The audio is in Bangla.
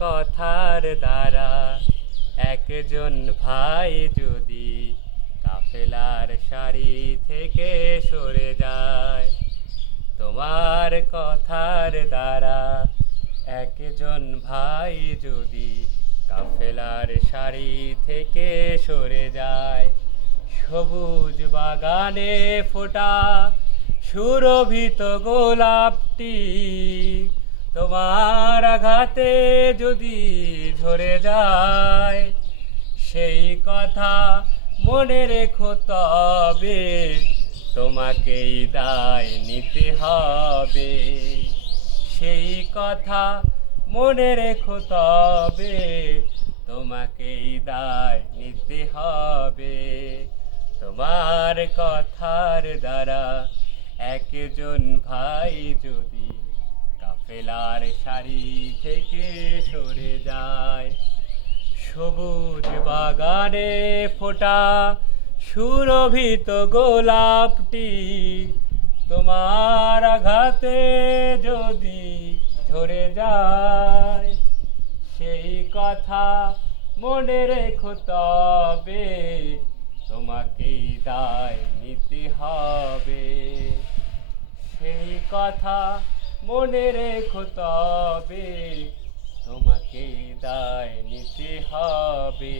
কথার দ্বারা একজন ভাই যদি কাফেলার সারি থেকে সরে যায়, তোমার কথার দ্বারা একজন ভাই যদি কাফেলার সারি থেকে সরে যায়, সবুজ বাগানে ফোটা সুরভিত গোলাপটি তোমার আঘাতে যদি ঝরে যায়, সেই কথা মনে রেখো, তবে তোমাকেই দায় নিতে হবে। সেই কথা মনে রেখো, তবে তোমাকেই দায় নিতে হবে। তোমার কথার দ্বারা একজন ভাই যদি কাফেলার সারি থেকে সরে যায়, সবুজ বাগানে ফোটা সুরভিত গোলাপটি তোমার আঘাতে যদি ঝরে যায়, সেই কথা মনে রেখো, তবে তোমাকেই দায় নিতে হবে। সেই কথা মনে রেখো, তবে তোমাকেই দায় নিতে হবে।